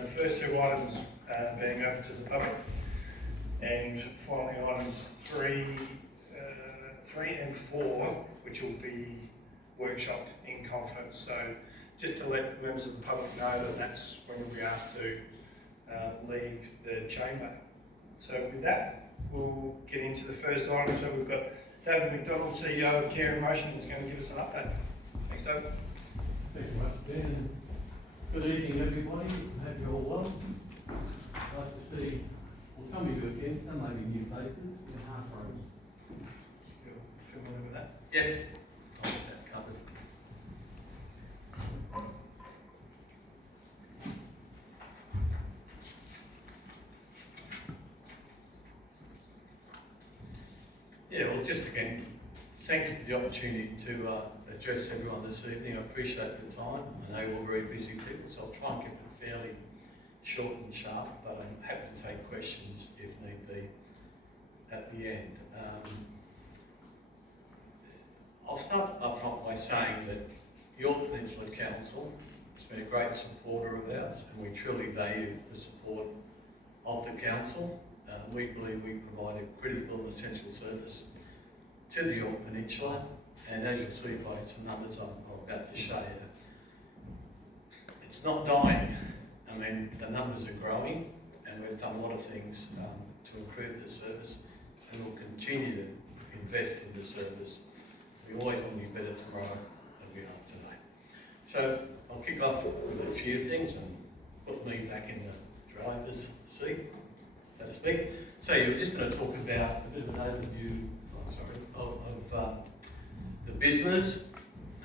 the first two items being open to the public, and finally items 3 and 4, which will be workshopped in confidence. So just to let members of the public know that that's when you'll be asked to leave the chamber. So with that, we'll get into the first item. So we've got David McDonald, CEO of Care in Motion, is going to give us an update. Thanks, David. Thank you much, Ben. Good evening, everybody. Hope you're all well. Nice to see, well, some of you again, some maybe new faces. You're half frozen. You're familiar with that? Yeah. I'll get that covered. Yeah, well, just again, thank you for the opportunity to address everyone this evening. I appreciate your time. I know you're all very busy people, so I'll try and keep it fairly short and sharp, but I'm happy to take questions if need be at the end. I'll start up front by saying that Yorke Peninsula Council has been a great supporter of ours, and we truly value the support of the council. We believe we provide a critical and essential service to the Yorke Peninsula, and as you'll see by some numbers I'm about to show you, it's not dying. I mean, the numbers are growing, and we've done a lot of things to improve the service, and we'll continue to invest in the service. We always want to be better tomorrow than we are today. So I'll kick off with a few things and put me back in the driver's seat, so to speak. So you're just going to talk about a bit of an overview, of the business,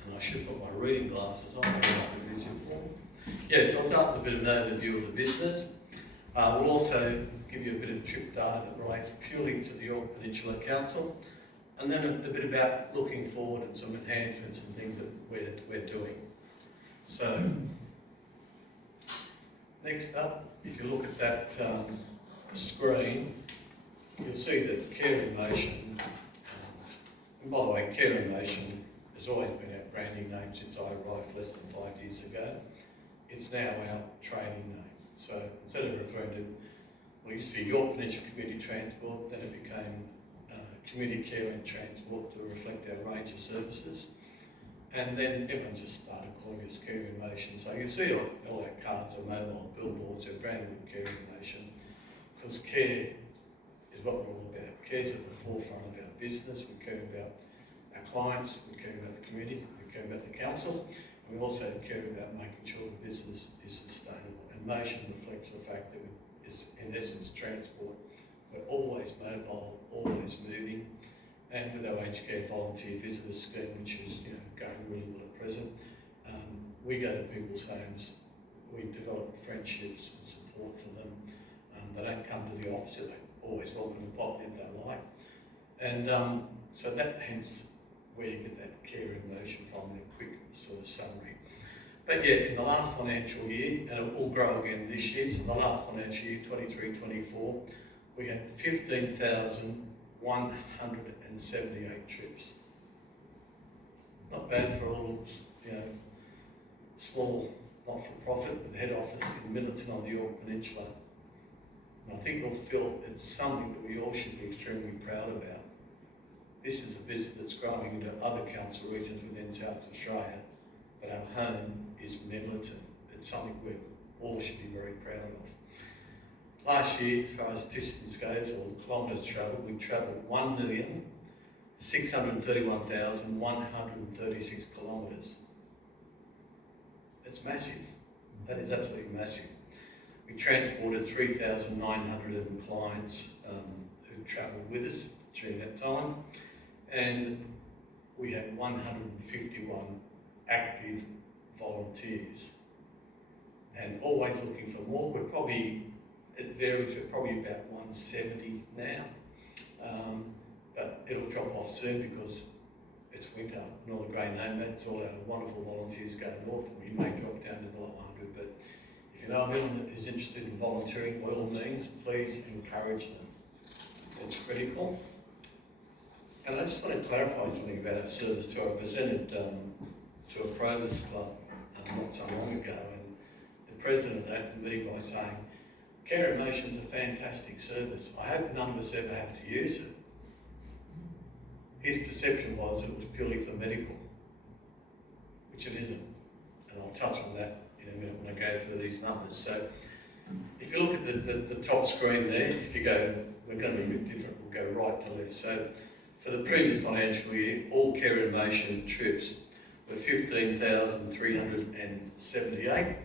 and I should put my reading glasses on. That might be easier for me. Yeah, so I'll start with a bit of an overview of the business. We'll also give you a bit of trip data that relates purely to the Yorke Peninsula Council, and then a bit about looking forward and some enhancements and things that we're doing. So, next up, if you look at that screen, you'll see that Care in Motion, and by the way, Care in Motion has always been our branding name since I arrived less than 5 years ago. It's now our trading name. So instead of referring to, well, it used to be Yorke Peninsula Community Transport, then it became Community Care and Transport to reflect our range of services. And then everyone just started calling us Care in Motion. So you see all our cards or mobile billboards are branded with Care in Motion, because care is what we're all about. Care's at the forefront of our business. We care about our clients, we care about the community, we care about the council, and we also care about making sure the business is sustainable. And motion reflects the fact that it's, in essence, transport. We're always mobile, always moving, and with our aged care volunteer visitor scheme, which is going really well at present, we go to people's homes, we develop friendships and support for them. They don't come to the office, they're always welcome to pop in if they like. And so that hence where you get that Care in Motion from, a quick sort of summary. But yeah, in the last financial year, and it will grow again this year, so the last financial year, 23-24, we had 15,178 trips. Not bad for a little, small not-for-profit with head office in Middleton on the Yorke Peninsula. And I think we'll feel it's something that we all should be extremely proud about. This is a business that's growing into other council regions within South Australia, but our home is Middleton. It's something we all should be very proud of. Last year, as far as distance goes, or kilometres travelled, we travelled 1,631,136 kilometres. It's massive. That is absolutely massive. We transported 3,900 clients who travelled with us during that time, and we had 151 active volunteers, and always looking for more. We're probably, it varies, we're probably about 170 now, but it'll drop off soon because it's winter and all the grey nomads, all our wonderful volunteers go north, and we may drop down to below 100, but if you know of anyone that is interested in volunteering, by all means, please encourage them. It's critical. And I just want to clarify something about our service too. I presented to a Provers Club not so long ago, and the President opened the meeting by saying, Care in Motion is a fantastic service. I hope none of us ever have to use it. His perception was it was purely for medical, which it isn't. And I'll touch on that in a minute when I go through these numbers. So if you look at the top screen there, if you go, we're going to be a bit different, we'll go right to left. So for the previous financial year, all Care in Motion trips were 15,378.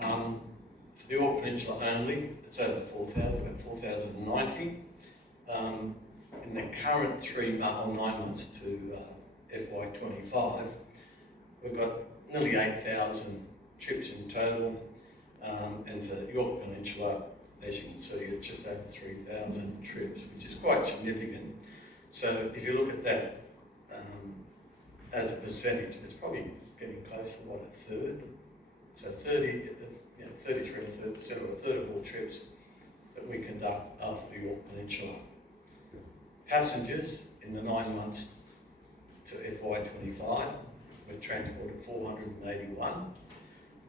For the Yorke Peninsula only, it's over 4,000, about 4,090. In the current 9 months to FY25, we've got nearly 8,000 trips in total, and for the Yorke Peninsula, as you can see, it's just over 3,000 trips, which is quite significant. So if you look at that as a percentage, it's probably getting close to what, a third? So 33 or a third percent, or a third of all trips that we conduct are for the Yorke Peninsula. Passengers in the 9 months to FY25 were transported 481.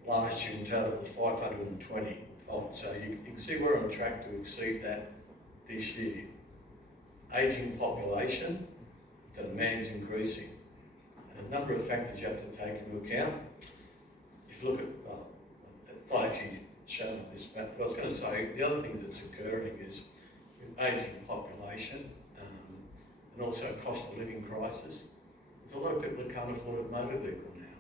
Last year in total was 520 odd. So you can see we're on track to exceed that this year. Ageing population, the demand's increasing. And a number of factors you have to take into account. If you look at, it's not actually shown on this map, but I was going to say the other thing that's occurring is with ageing population and also a cost of living crisis, there's a lot of people that can't afford a motor vehicle now.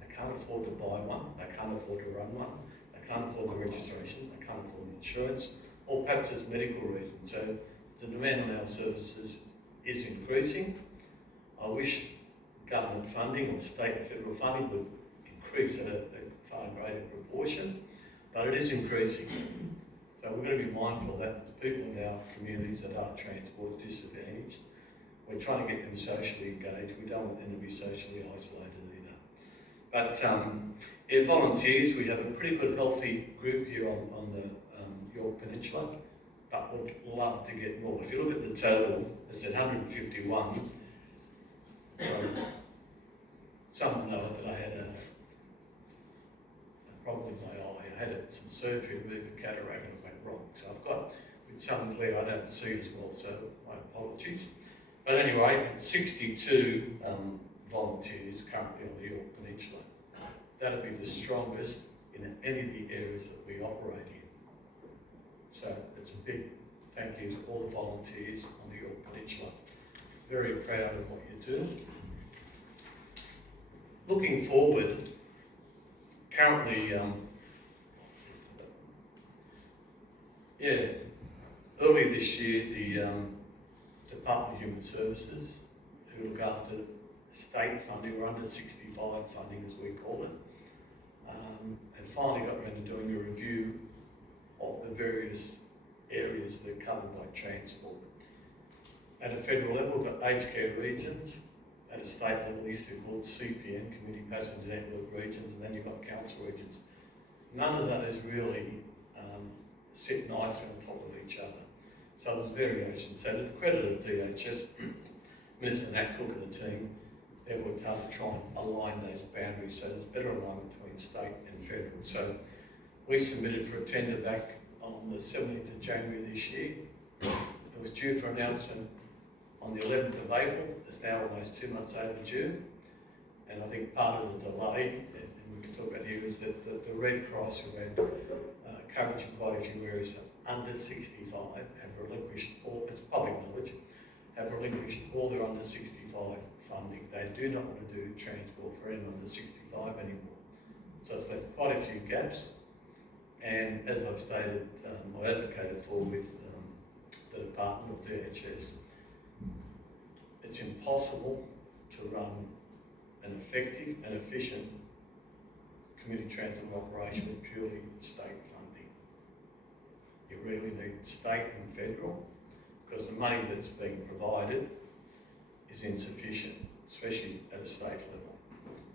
They can't afford to buy one, they can't afford to run one, they can't afford the registration, they can't afford the insurance, or perhaps there's medical reasons. So the demand on our services is increasing. I wish government funding or state and federal funding would increase at a far greater proportion, but it is increasing. So we're going to be mindful that there's people in our communities that are transport disadvantaged. We're trying to get them socially engaged. We don't want them to be socially isolated either. But yeah, volunteers, we have a pretty good healthy group here on the Yorke Peninsula, but would love to get more. If you look at the total, it's at 151. Some know that I had probably my eye. I had some surgery to move a cataract and it went wrong. So I've got, with some glare, I don't see as well, so my apologies. But anyway, it's 62 volunteers currently on the Yorke Peninsula. That'll be the strongest in any of the areas that we operate in. So it's a big thank you to all the volunteers on the Yorke Peninsula. Very proud of what you do. Looking forward, currently, earlier this year, the Department of Human Services, who look after state funding, or under 65 funding as we call it, and finally got around to doing a review of the various areas that are covered by transport. At a federal level, we've got aged care regions. At a state level, they used to be called CPN, Community Passenger Network Regions, and then you've got council regions. None of those really sit nicely on top of each other. So there's variation. So to the credit of DHS, Minister Nat Cook and the team, they worked hard to try and align those boundaries so there's better alignment between state and federal. So we submitted for a tender back on the 17th of January this year. It was due for announcement on the 11th of April. It's now almost 2 months overdue. And I think part of the delay, and we can talk about here, is that the Red Cross, who had coverage in quite a few areas under 65, have relinquished all, it's public knowledge, have relinquished all their under 65 funding. They do not want to do transport for anyone under 65 anymore. So it's left quite a few gaps. And as I've stated, I advocated for with the Department of DHS, it's impossible to run an effective and efficient community transport operation with purely state funding. You really need state and federal, because the money that's being provided is insufficient, especially at a state level.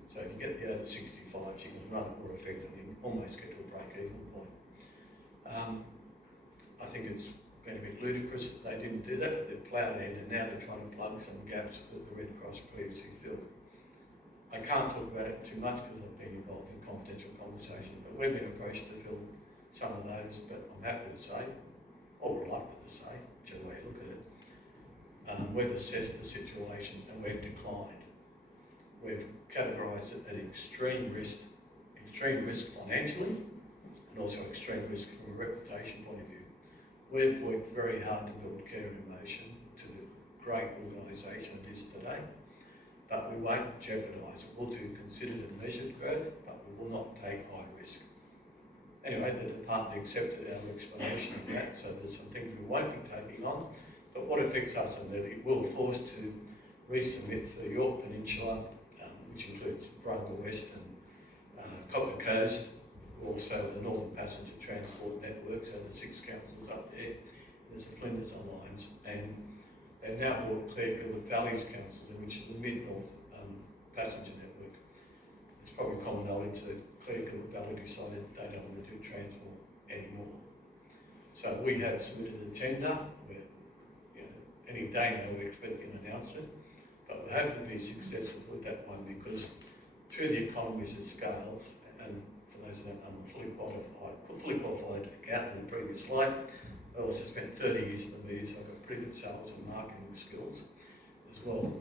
So if you get the over 65s, you can run it more effectively and almost get to a break-even point. I think it's going to be ludicrous that they didn't do that, but they've ploughed ahead and now they're trying to plug some gaps that the Red Cross previously filled. I can't talk about it too much because I've been involved in confidential conversations, but we've been approached to fill some of those, but I'm happy to say, or reluctant to say, whichever way you look at it, we've assessed the situation and we've declined. We've categorised it as extreme risk financially, and also extreme risk from a reputation point of view. We've worked very hard to build Care in Motion to the great organisation it is today, but we won't jeopardise it. We'll do considered and measured growth, but we will not take high risk. Anyway, the department accepted our explanation of that, so there's some things we won't be taking on, but what affects us and that it will force to resubmit for York Peninsula, which includes Brunga West and Copper Coast, also the Northern Passenger Transport Network, so the 6 councils up there. There's the Flinders Alliance, and they've now brought Clare Gilbert Valleys Council, which is the Mid-North Passenger Network. It's probably common knowledge that Clare Gilbert Valley decided they don't want to do transport anymore. So we have submitted a tender. We're, any day now we're expecting an announcement, but we hope to be successful with that one because through the economies of scale, and for those that I'm a fully qualified accountant in a previous life, I also spent 30 years in the media, so I've got pretty good sales and marketing skills as well.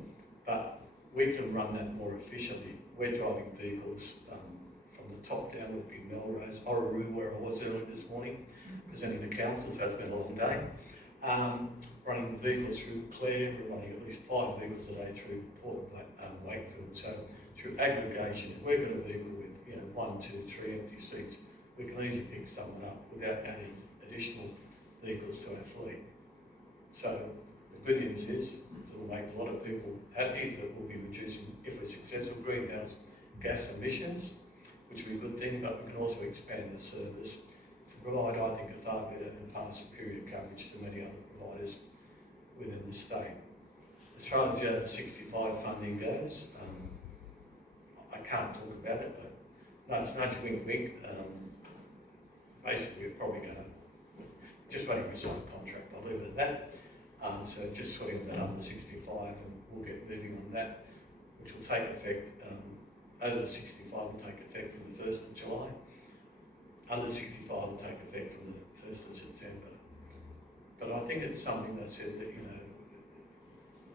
But we can run that more efficiently. We're driving vehicles from the top down, would be Melrose, Orroroo, where I was earlier this morning, presenting the council, so it's been a long day. Running vehicles through Clare, we're running at least 5 vehicles a day through Port of Wakefield. So through aggregation, if we've got a vehicle with 1, 2, 3 empty seats, we can easily pick someone up without adding additional vehicles to our fleet. So the good news is it will make a lot of people happy, is that we'll be reducing, if we're successful, greenhouse gas emissions, which will be a good thing, but we can also expand the service to provide, I think, a far better and far superior coverage to many other providers within the state. As far as the over 65 funding goes, I can't talk about it, but nudge, wink, wink. Basically, we're probably going to, just waiting for a signed contract, I'll leave it at that. So just sorting that under 65 and we'll get moving on that, which will take effect, over 65 will take effect from the 1st of July. Under 65 will take effect from the 1st of September. But I think it's something that said that,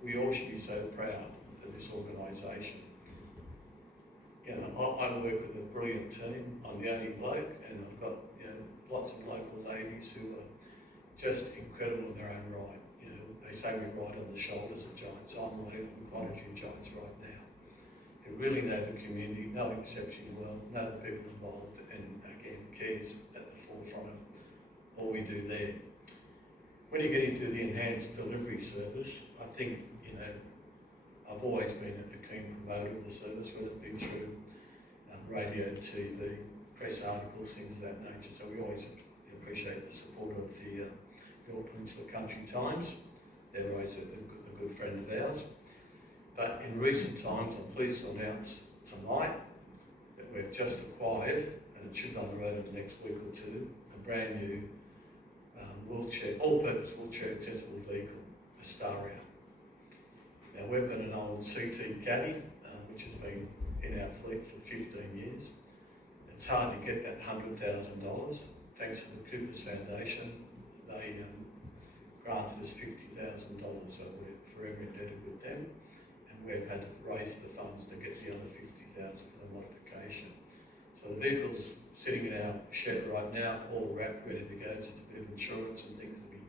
we all should be so proud of this organisation. I work with a brilliant team. I'm the only bloke, and I've got lots of local ladies who are just incredible in their own right. They say we ride on the shoulders of giants. I'm riding on quite a few giants right now who really know the community, know it exceptionally well, know the people involved, and again, cares at the forefront of all we do there. When you get into the enhanced delivery service, I think, I've always been a keen promoter of the service, whether it be through radio, TV, press articles, things of that nature. So we always appreciate the support of the York Peninsula Country Times. They're always a good friend of ours. But in recent times, I'm pleased to announce tonight that we've just acquired, and it should be on the road in the next week or two, a brand new all-purpose wheelchair accessible vehicle, Astaria. Now we've got an old CT Caddy, which has been in our fleet for 15 years. It's hard to get that $100,000. Thanks to the Coopers Foundation, they granted us $50,000, so we're forever indebted with them. And we've had to raise the funds to get the other $50,000 for the modification. So the vehicle's sitting in our shed right now, all wrapped, ready to go, just a bit of insurance and things to be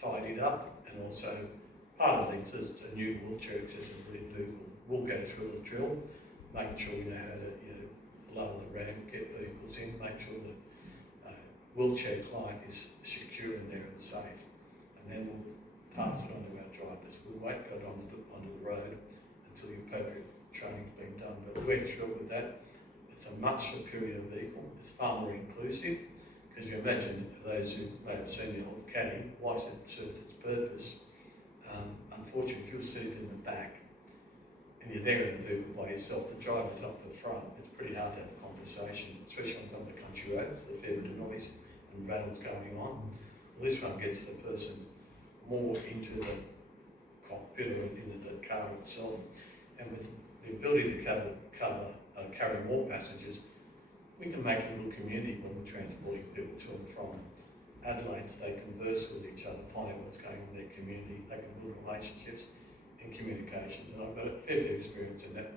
tidied up. And also, part of things is a new wheelchair accessibility vehicle. We'll go through a drill, making sure we know how to lower the ramp, get vehicles in, make sure that wheelchair client is secure in there and safe. And then we'll pass it on to our drivers. We won't go onto the road until the appropriate training's been done. But we're thrilled with that. It's a much superior vehicle. It's far more inclusive, because you imagine, for those who may have seen the old Caddy, whilst it serves its purpose, unfortunately, if you're seated in the back and you're there in the vehicle by yourself, the driver's up the front, it's pretty hard to have a conversation, especially on some of the country roads. There's a fair bit of noise and rattles going on. Well, this one gets the person more into the cockpit or into the car itself, and with the ability to carry more passengers, we can make a little community when we're transporting people to and from Adelaide. So they converse with each other, find out what's going on in their community, they can build relationships and communications. And I've got a fair bit of experience in that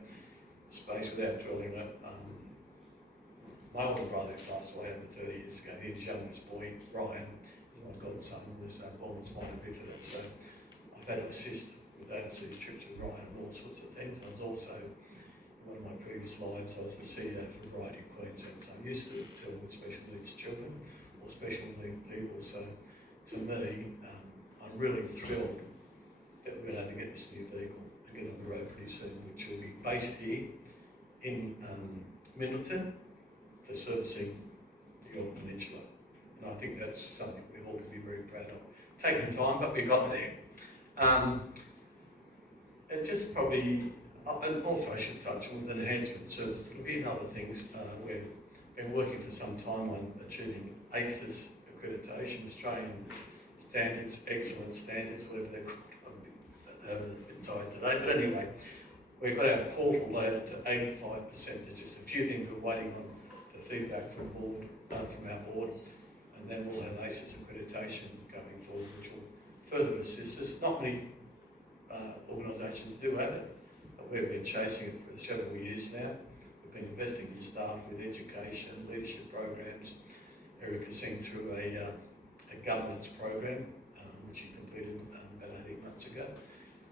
space without dwelling on it. My older brother passed away over 30 years ago. His youngest boy, Ryan, is my godson, was born with spina bifida. So I've had to assist with overseas trips with Ryan and all sorts of things. I was also, in one of my previous lives, I was the CEO for Variety Queensland. So I'm used to dealing with special needs children or special needs people. So to me, I'm really thrilled that we're going to get this new vehicle and get on the road pretty soon, which will be based here in Middleton for servicing the Yorke Peninsula. And I think that's something we ought to be very proud of. Taken time, but we got there. And just probably, and also I should touch on the enhancement service. There'll be other things. We've been working for some time on achieving ACES accreditation, Australian Standards, Excellent Standards, whatever they're called. I'm a bit tired today, but anyway, we've got our portal loaded to 85%. There's just a few things we're waiting on for feedback from our board, and then we'll have ACES accreditation going forward, which will further assist us. Not many organisations do have it, but we've been chasing it for several years now. We've been investing in staff with education, leadership programs. Erica's seen through a governance program, which he completed about 18 months ago.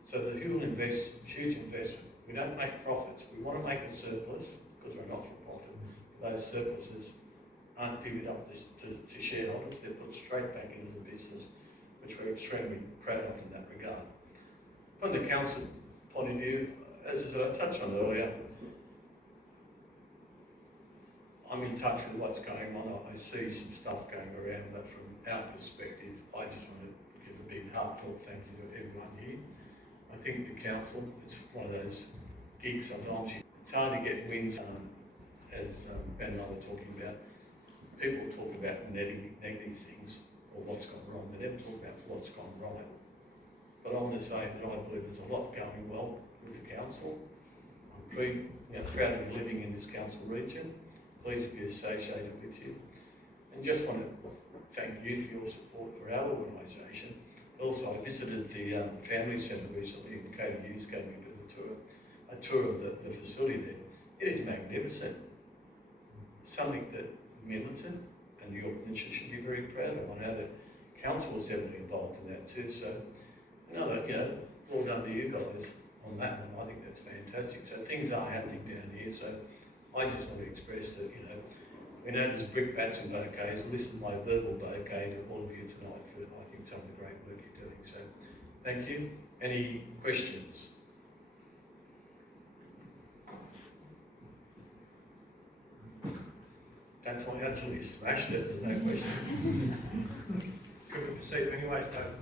So the huge investment. We don't make profits. We want to make a surplus because we're not for profit. Those surpluses aren't divvied up to shareholders. They're put straight back into the business, which we're extremely proud of in that regard. From the council point of view, as I touched on earlier, I'm in touch with what's going on. I see some stuff going around, but from our perspective, I just want to give a big heartfelt thank you to everyone here. I think the council, it's one of those gigs sometimes. It's hard to get wins, as Ben and I were talking about. People talk about negative things or what's gone wrong. They never talk about what's gone right. But I want to say that I believe there's a lot going well with the council. I'm proud to be living in this council region. Pleased to be associated with you. And just want to thank you for your support for our organisation. Also, I visited the family centre recently, and Katie Hughes gave me a tour of the facility there. It is magnificent. Something that Middleton and the Yorke Peninsula should be very proud of. I know that council was heavily involved in that too. So, well done to you guys on that one. I think that's fantastic. So things are happening down here. So I just want to express that, we know there's brickbats and bouquets. Listen to my verbal bouquet to all of you tonight for, I think, some of the great work you're doing. So, thank you. Any questions? That's why I absolutely smashed it. There's no question. Couldn't proceed anyway, but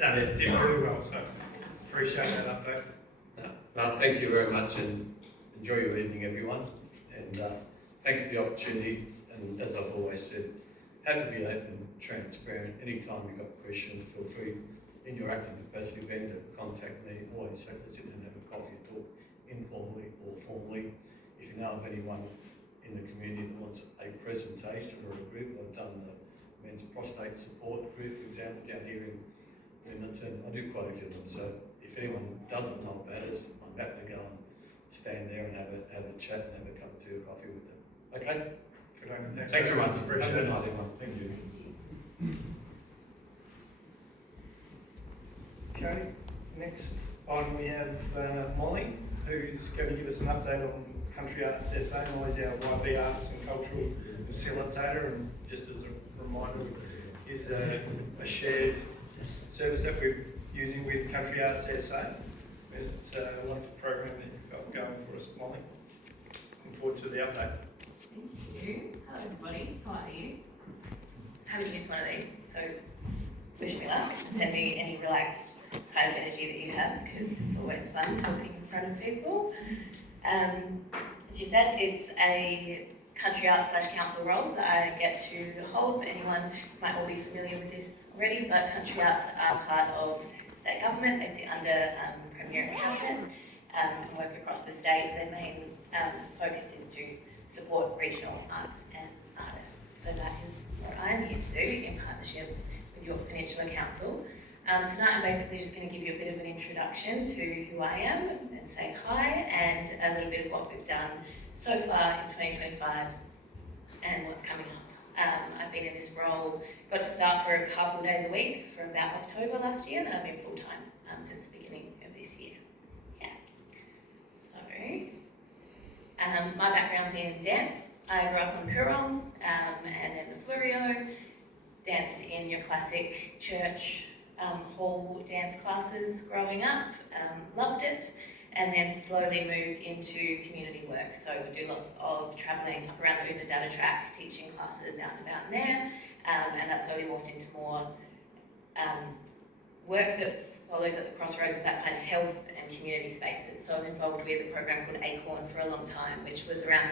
no, they did really well, so appreciate that update. No, thank you very much, and enjoy your evening, everyone. And thanks for the opportunity. And as I've always said, happy to be open, transparent. Anytime you've got questions, feel free in your active capacity then to contact me. Always happy to sit and have a coffee and talk informally or formally. If you know of anyone in the community that wants a presentation or a group, I've done the men's prostate support group, for example, down here in Middleton. I do quite a few of them. So if anyone doesn't know about us, I'm happy to go and stand there and have a chat and have a cup of tea or coffee with them. Okay? Good on you. Thanks very much. Appreciate Have a it. good night, everyone. Thank you. Okay, next on we have Molly, who's going to give us an update on Country Arts SA. Molly's our YB Arts and Cultural Facilitator, and just as a reminder, is a shared service that we're using with Country Arts SA. It's a wonderful program that you've got going for us, Molly. Looking forward to the update. Thank you. Hello everybody, how are you? Haven't used one of these, so wish me luck and send me any relaxed kind of energy that you have, because it's always fun talking in front of people. As you said, it's a country arts / council role that I get to hold. Anyone might all be familiar with this already, but country arts are part of state government. They sit under Premier and Cabinet. and work across the state. Their main focus is to support regional arts and artists. So that is what I'm here to do in partnership with Yorke Peninsula Council. Tonight I'm basically just going to give you a bit of an introduction to who I am and say hi, and a little bit of what we've done so far in 2025 and what's coming up. I've been in this role, got to start for a couple of days a week for about October last year, and then I've been full-time since the beginning of this year. Yeah. So, my background's in dance. I grew up on Coorong and then the Flurio, danced in your classic church hall dance classes growing up, loved it, and then slowly moved into community work. So we do lots of travelling up around the Unadilla track, teaching classes out and about in there, and that slowly morphed into more work that follows at the crossroads of that kind of health and community spaces. So I was involved with a program called ACORN for a long time, which was around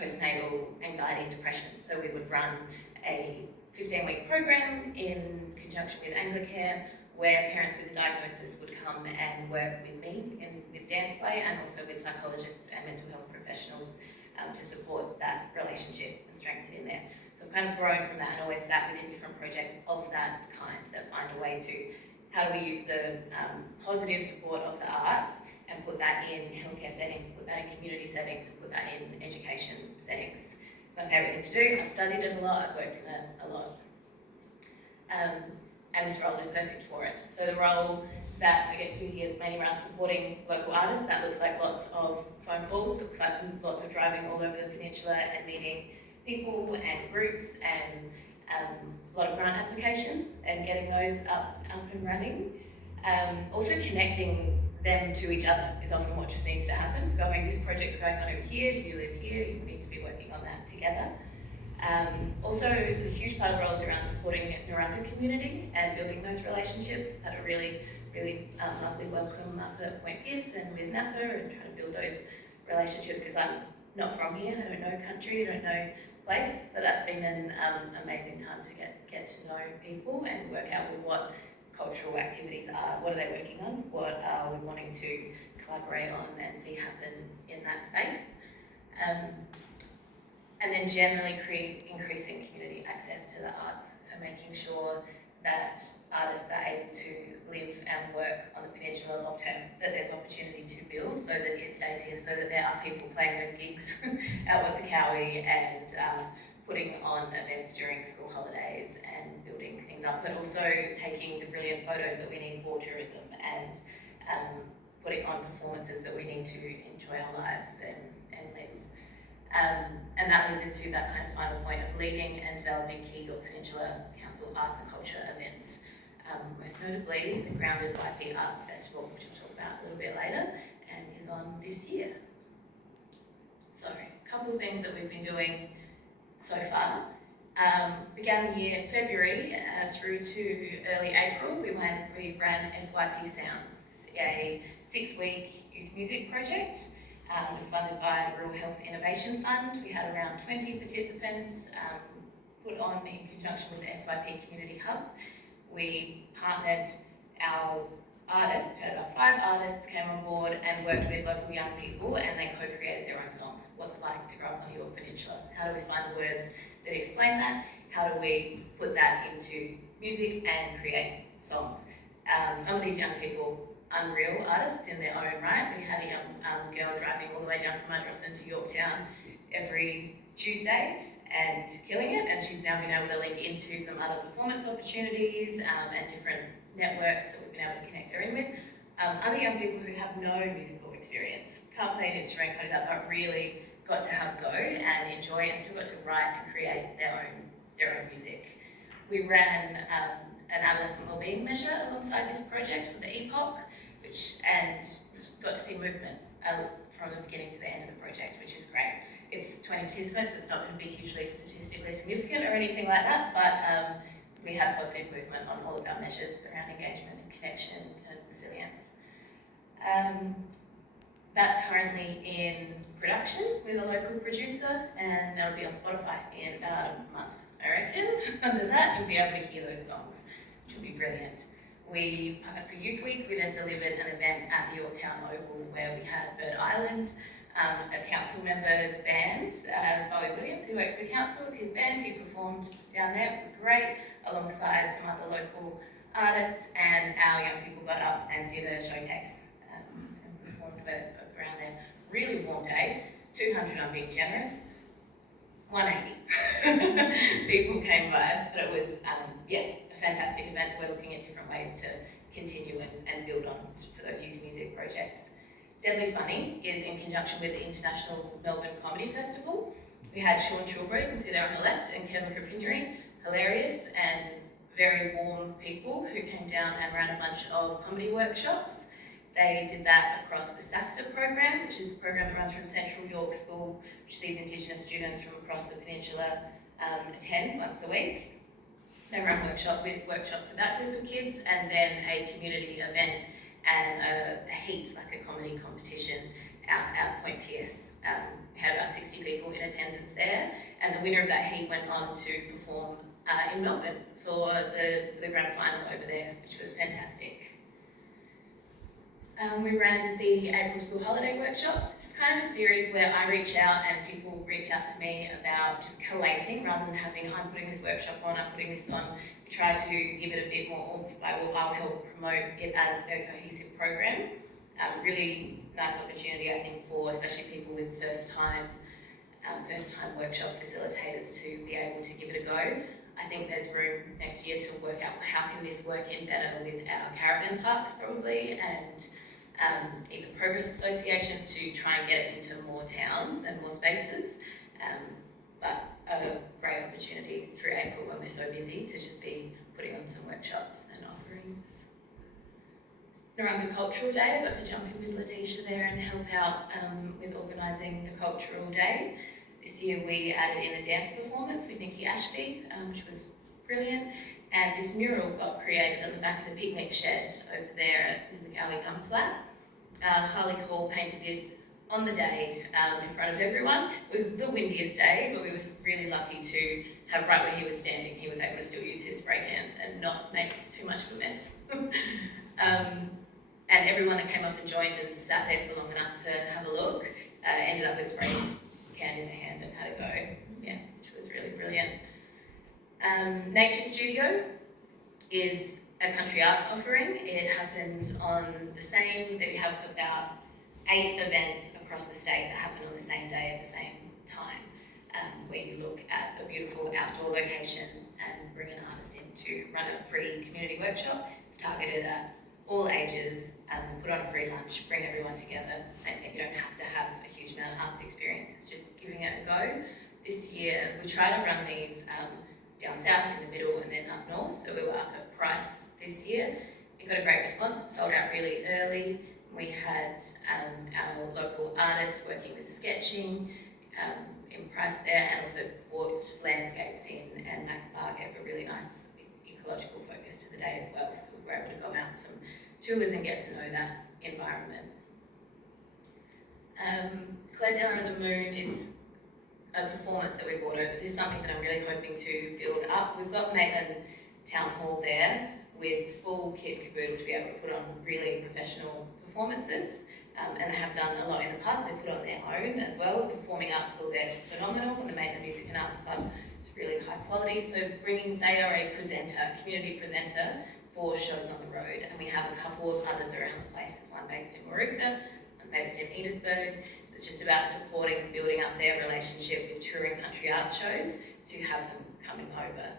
postnatal anxiety and depression. So we would run a 15-week program in conjunction with Anglicare, where parents with a diagnosis would come and work with me with dance play, and also with psychologists and mental health professionals to support that relationship and strengthen in there. So I've kind of grown from that and always sat within different projects of that kind that find a way to how do we use the positive support of the arts and put that in healthcare settings, put that in community settings, and put that in education settings. It's my favourite thing to do. I've studied it a lot, I've worked in it a lot. And this role is perfect for it. So the role that I get to do here is mainly around supporting local artists. That looks like lots of phone calls, looks like lots of driving all over the peninsula and meeting people and groups, and a lot of grant applications and getting those up and running. Also connecting them to each other is often what just needs to happen. This project's going on over here, you live here, you need to be working on that together. Also, a huge part of the role is around supporting Narungga community and building those relationships. Had a really, really lovely welcome up at Point Pearce and with Napa, and trying to build those relationships because I'm not from here, I don't know country, I don't know place, but that's been an amazing time to get to know people and work out what cultural activities are, what are they working on, what are we wanting to collaborate on and see happen in that space. And then generally increasing community access to the arts, so making sure that artists are able to live and work on the peninsula long term, that there's opportunity to build so that it stays here, so that there are people playing those gigs at Watsakawi and putting on events during school holidays and building things up, but also taking the brilliant photos that we need for tourism and putting on performances that we need to enjoy our lives and live. And that leads into that kind of final point of leading and developing key Yorke Peninsula Council arts and culture events. Most notably, the Grounded Life Arts Festival, which I'll talk about a little bit later, and is on this year. So, a couple of things that we've been doing so far. Began the year in February through to early April. We ran SYP Sounds, a 6-week youth music project. It was funded by the Rural Health Innovation Fund. We had around 20 participants put on in conjunction with the SYP Community Hub. We partnered our artists, we had about 5 artists came on board and worked with local young people, and they co-created their own songs. What's it like to grow up on the Yorke Peninsula? How do we find words that explain that? How do we put that into music and create songs? Some of these young people, unreal artists in their own right. We had a young girl driving all the way down from Mudrossan to Yorktown every Tuesday and killing it, and she's now been able to link into some other performance opportunities and different networks that we've been able to connect her in with. Other young people who have no musical experience, can't play an instrument, kind of that, but really got to have a go and enjoy it and still got to write and create their own music. We ran an adolescent wellbeing measure alongside this project with the EPOC, and got to see movement from the beginning to the end of the project, which is great. It's 20 participants, it's not going to be hugely statistically significant or anything like that, but we had positive movement on all of our measures around engagement and connection and resilience. That's currently in production with a local producer, and that'll be on Spotify in about a month, I reckon. Under that, you'll be able to hear those songs, which will be brilliant. For Youth Week, we then delivered an event at the Yorktown Oval where we had Bird Island, a council member's band, Bowie Williams, who works for council, it's his band, he performed down there, it was great, alongside some other local artists, and our young people got up and did a showcase and performed around there. Really warm day, 200, I'm being generous, 180 people came by, but it was, a fantastic event. We're looking at different ways to continue and build on for those youth music projects. Deadly Funny is in conjunction with the International Melbourne Comedy Festival. We had Sean Chilbury, you can see there on the left, and Kevin Krapinuri, hilarious and very warm people who came down and ran a bunch of comedy workshops. They did that across the SASTA program, which is a program that runs from Central York School, which sees Indigenous students from across the peninsula attend once a week. They ran workshops with that group of kids, and then a community event and a heat, like a comedy competition out at Point Pearce. We had about 60 people in attendance there, and the winner of that heat went on to perform in Melbourne for the grand final over there, which was fantastic. We ran the April School Holiday Workshops. It's kind of a series where I reach out and people reach out to me about just collating rather than having, I'm putting this workshop on, I'm putting this on. We try to give it a bit more oomph by, well, I'll help promote it as a cohesive program. Really nice opportunity, I think, for especially people with first-time workshop facilitators to be able to give it a go. I think there's room next year to work out how can this work in better with our caravan parks probably, and even progress associations to try and get it into more towns and more spaces. But a great opportunity through April when we're so busy to just be putting on some workshops and offerings. Narangba Cultural Day, I got to jump in with Letitia there and help out with organising the Cultural Day. This year we added in a dance performance with Nikki Ashby, which was brilliant. And this mural got created on the back of the picnic shed over there in the Gowie Gum Flat. Harley Hall painted this on the day in front of everyone. It was the windiest day, but we were really lucky to have right where he was standing, he was able to still use his spray cans and not make too much of a mess. And everyone that came up and joined and sat there for long enough to have a look ended up with spray can in their hand and had a go. Yeah, which was really brilliant. Nature Studio is a country arts offering. It happens on the same, that we have about 8 events across the state that happen on the same day at the same time, where you look at a beautiful outdoor location and bring an artist in to run a free community workshop. It's targeted at all ages, put on a free lunch, bring everyone together. Same thing, you don't have to have a huge amount of arts experience, it's just giving it a go. This year, we try to run these down south, in the middle, and then up north, so we were up at Price this year. It got a great response, it sold out really early. We had our local artists working with sketching in Price there, and also brought landscapes in, and Max Bar gave a really nice ecological focus to the day as well, so we were able to go out some tours and get to know that environment. Claire Down on the Moon is a performance that we brought over. This is something that I'm really hoping to build up. We've got Maitland Town Hall there with full kit caboodle to be able to put on really professional performances, and they have done a lot in the past. They put on their own as well. The Performing Arts School there is phenomenal, and the Maitland Music and Arts Club is really high quality. So they are a presenter, community presenter for shows on the road, and we have a couple of others around the place. There's one based in Moorooka, one based in Edithburgh. It's just about supporting and building up their relationship with touring country arts shows to have them coming over.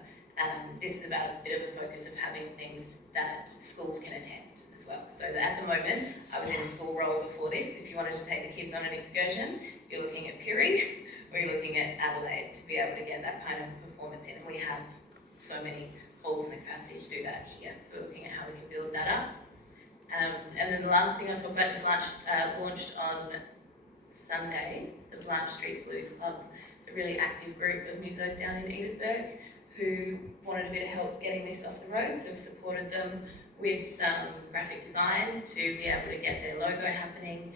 This is about a bit of a focus of having things that schools can attend as well. So at the moment, I was in a school role before this. If you wanted to take the kids on an excursion, you're looking at Pirrie or you're looking at Adelaide to be able to get that kind of performance in. And we have so many halls and the capacity to do that here. So we're looking at how we can build that up. And then the last thing I'll talk about, just launched on Sunday, the Blanche Street Blues Club. It's a really active group of musos down in Edithburgh who wanted a bit of help getting this off the road, so we've supported them with some graphic design to be able to get their logo happening,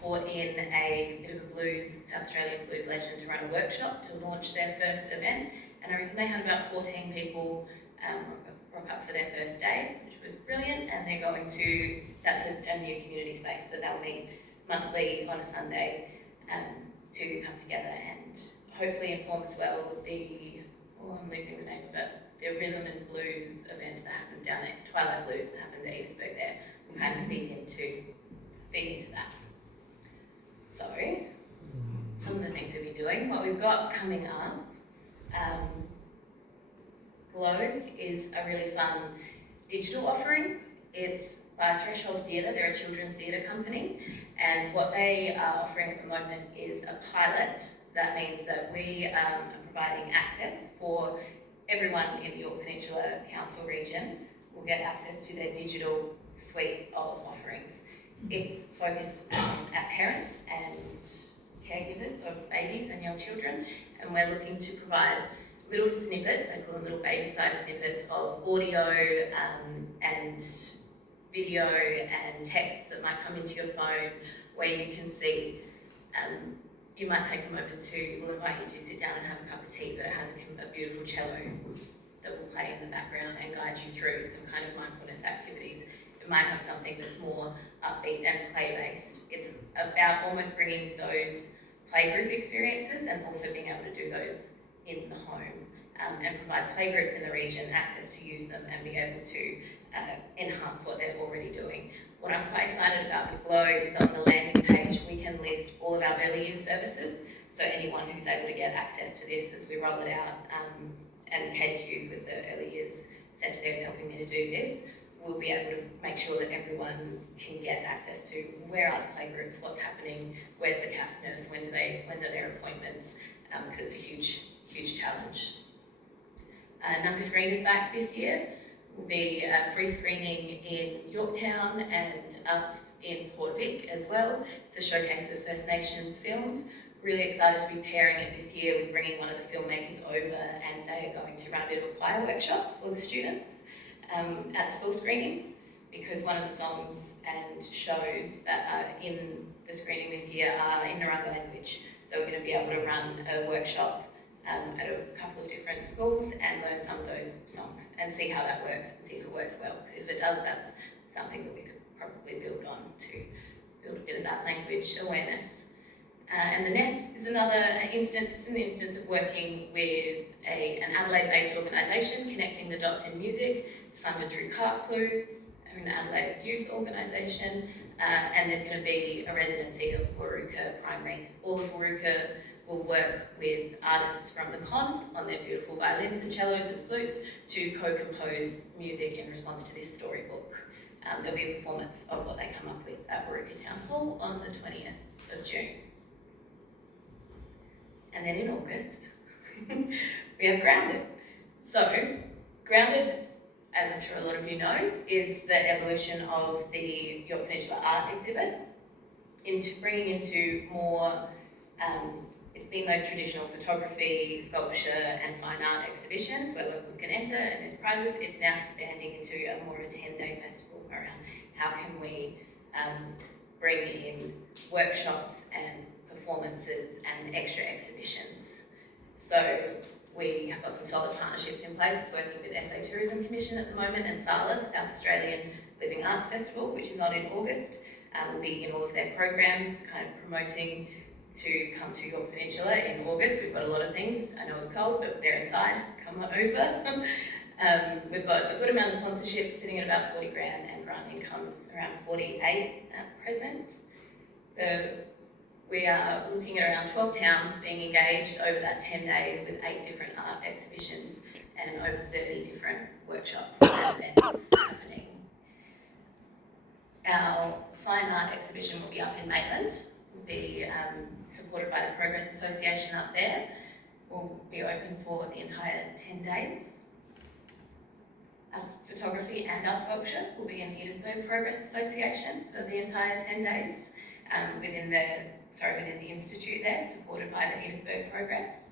brought in a bit of a South Australian blues legend to run a workshop to launch their first event, and I reckon they had about 14 people rock up for their first day, which was brilliant, and they're going to, that's a new community space that they'll meet monthly on a Sunday to come together and hopefully inform as well I'm losing the name of it, the Rhythm and Blues event that happened down at Twilight Blues that happens at Edithburgh there will kind of feed into that. So, some of the things we'll be doing, what we've got coming up, Glow is a really fun digital offering. It's by Threshold Theatre, they're a children's theatre company, and what they are offering at the moment is a pilot. That means that we are providing access for everyone in the Yorke Peninsula Council region will get access to their digital suite of offerings. It's focused at parents and caregivers of babies and young children, and we're looking to provide little snippets, they call them little baby-sized snippets of audio and video and text that might come into your phone where you can see, you might take a moment to, we'll invite you to sit down and have a cup of tea, but it has a beautiful cello that will play in the background and guide you through some kind of mindfulness activities. It might have something that's more upbeat and play-based. It's about almost bringing those playgroup experiences and also being able to do those in the home and provide playgroups in the region access to use them and be able to enhance what they're already doing. What I'm quite excited about with Glow is that on the landing page we can list all of our early years services, so anyone who's able to get access to this as we roll it out, and Katie Hughes with the Early Years Centre there is helping me to do this, we'll be able to make sure that everyone can get access to where are the playgroups, what's happening, where's the CAFS nurse, when are their appointments, because it's a huge challenge. Nunga Screen is back this year. Will be a free screening in Yorktown and up in Port Vic as well. It's a showcase of First Nations films. Really excited to be pairing it this year with bringing one of the filmmakers over, and they are going to run a bit of a choir workshop for the students at school screenings, because one of the songs and shows that are in the screening this year are in Narungga language. So we're going to be able to run a workshop at a couple of different schools and learn some of those songs and see how that works and see if it works well. Because if it does, that's something that we could probably build on to build a bit of that language awareness. And the Nest is another instance. It's an instance of working with an Adelaide-based organisation, Connecting the Dots in Music. It's funded through CARCLU, an Adelaide youth organisation, and there's going to be a residency of Waruka Primary. All of Waruka will work with artists from the con on their beautiful violins and cellos and flutes to co-compose music in response to this storybook. There'll be a performance of what they come up with at Waruka Town Hall on the 20th of June. And then in August, we have Grounded. So, Grounded, as I'm sure a lot of you know, is the evolution of the Yorke Peninsula Art Exhibit into bringing into more, it's been those traditional photography, sculpture and fine art exhibitions where locals can enter and there's prizes. It's now expanding into a more of a 10-day festival around how can we bring in workshops and performances and extra exhibitions. So we have got some solid partnerships in place. It's working with SA Tourism Commission at the moment and SALA, the South Australian Living Arts Festival, which is on in August. We'll be in all of their programs, kind of promoting to come to Yorke Peninsula in August. We've got a lot of things. I know it's cold, but they're inside. Come on over. We've got a good amount of sponsorships sitting at about 40 grand and grant incomes around 48 at present. We are looking at around 12 towns being engaged over that 10 days with 8 different art exhibitions and over 30 different workshops and events happening. Our fine art exhibition will be up in Maitland. Will be supported by the Progress Association up there. Will be open for the entire 10 days. Our photography and our sculpture will be in Edithburgh Progress Association for the entire 10 days within the institute there, supported by the Edithburgh Progress.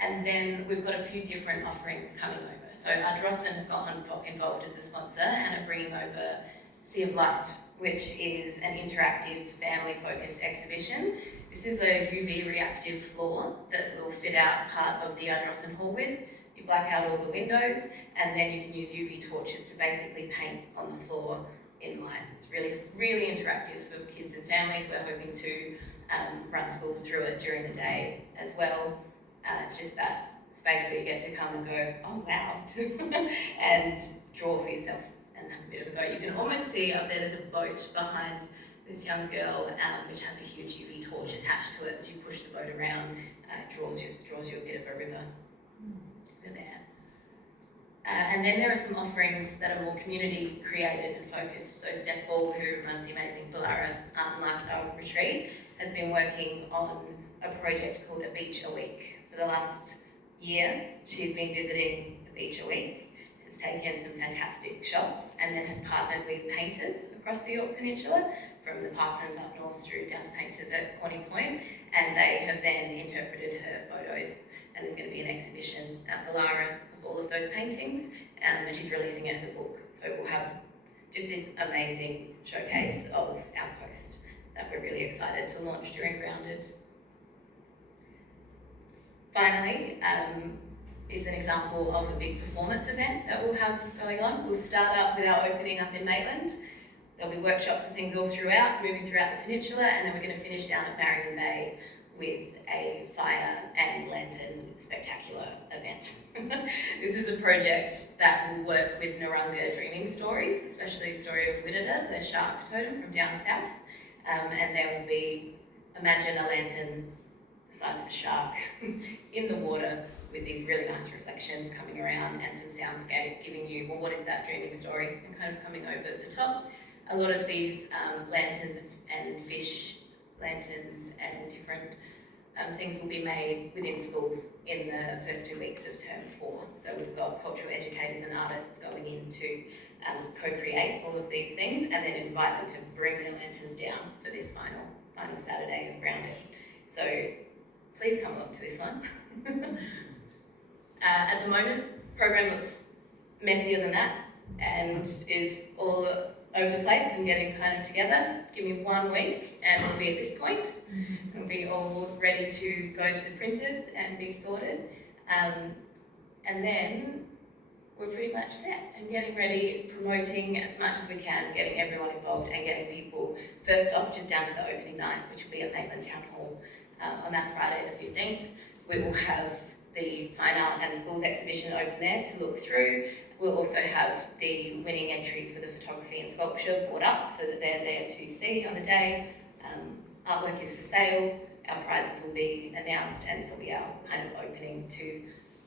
And then we've got a few different offerings coming over. So Ardrossan have got involved as a sponsor and are bringing over Sea of Light, which is an interactive family-focused exhibition. This is a UV reactive floor that we'll fit out part of the Ardrossan Hall with. You black out all the windows, and then you can use UV torches to basically paint on the floor in light. It's really, really interactive for kids and families. We're hoping to run schools through it during the day as well. It's just that space where you get to come and go, oh wow, and draw for yourself and have a bit of a go. You can almost see up there, there's a boat behind this young girl, which has a huge UV torch attached to it. So you push the boat around, draws you a bit of a river over there. And then there are some offerings that are more community created and focused. So Steph Ball, who runs the amazing Ballara Lifestyle Retreat, has been working on a project called A Beach a Week. For the last year, she's been visiting a beach a week, has taken some fantastic shots, and then has partnered with painters across the Yorke Peninsula, from the Parsons up north through down to painters at Corny Point, and they have then interpreted her photos, and there's going to be an exhibition at Ballara of all of those paintings, and she's releasing it as a book. So we'll have just this amazing showcase of our coast that we're really excited to launch during Grounded. Finally, is an example of a big performance event that we'll have going on. We'll start up with our opening up in Maitland. There'll be workshops and things all throughout, moving throughout the peninsula, and then we're going to finish down at Marion Bay with a fire and lantern spectacular event. This is a project that will work with Narungga Dreaming Stories, especially the story of Widdada, the shark totem from down south. And there will be, imagine a lantern the size of a shark in the water with these really nice reflections coming around and some soundscape giving you, well, what is that dreaming story, and kind of coming over the top. A lot of these lanterns and fish lanterns and different things will be made within schools in the first 2 weeks of term 4. So we've got cultural educators and artists going in to co-create all of these things, and then invite them to bring their lanterns down for this final Saturday of Grounded. So please come along to this one. At the moment, program looks messier than that and is all over the place and getting kind of together. Give me 1 week and we'll be at this point. We'll be all ready to go to the printers and be sorted. And then we're pretty much set and getting ready, promoting as much as we can, getting everyone involved and getting people, first off, just down to the opening night, which will be at Maitland Town Hall on that Friday the 15th. We will have the fine art and the schools exhibition open there to look through. We'll also have the winning entries for the photography and sculpture brought up so that they're there to see on the day. Artwork is for sale, our prizes will be announced, and this will be our kind of opening to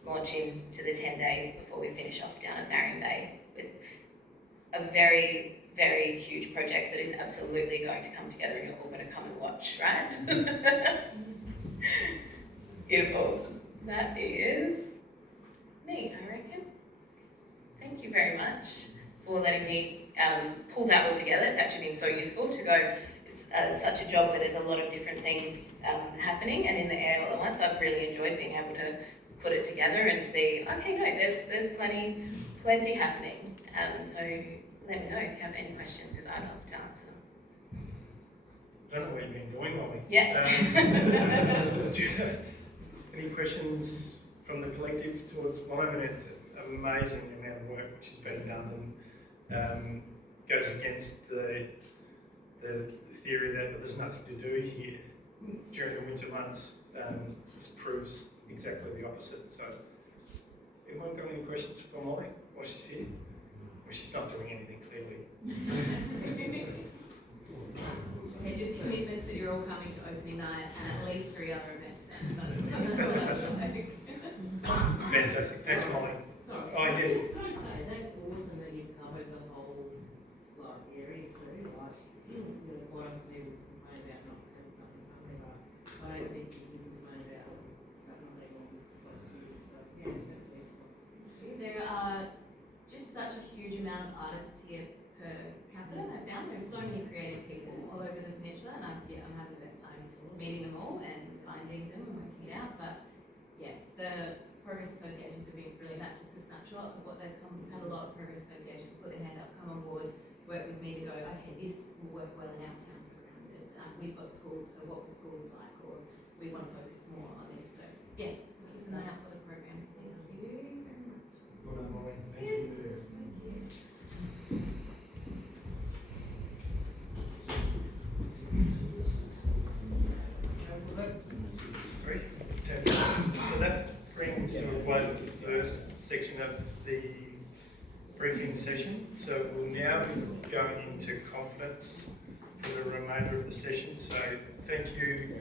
launch into the 10 days before we finish off down at Marion Bay with a very, very huge project that is absolutely going to come together and you're all going to come and watch, right? Beautiful. That is me, I reckon. Thank you very much for letting me pull that all together. It's actually been so useful to go. It's such a job where there's a lot of different things happening and in the air all at once. I've really enjoyed being able to put it together and see, okay, no, there's plenty happening. So let me know if you have any questions, because I'd love to answer them. I don't know what you've been doing, Ollie. Yeah. Any questions from the collective towards mine? It's an amazing amount of work which has been done and goes against the theory that there's nothing to do here during the winter months. This proves exactly the opposite. So, anyone got any questions for Molly while she's here? Well, she's not doing anything, clearly. Okay, just commitments that you're all coming to opening night and at least 3 other events then. That's what I say. Fantastic. Thanks, Molly. Sorry. Oh, yeah. Can I say, that's awesome that you've covered the whole area too. Quite often people complain about not having something somewhere, but I don't think you can complain about stuff not being on close to you. So yeah, that's excellent. There are just such a huge amount of artists here per capita. I found there's so many creative people all over the peninsula, and I'm having the best time meeting them all and finding them and working it out. But yeah, the progress associations have been brilliant. That's just a snapshot of what they've come. We've had a lot of progress associations put their hand up, come on board, work with me to go, okay, this will work well in our town for Grounded. We've got schools, so what would schools like? Or we want to focus more on this. So yeah, keep an eye out for the program. Thank you. So we'll close the first section of the briefing session. So we'll now be going into confidence for the remainder of the session. So thank you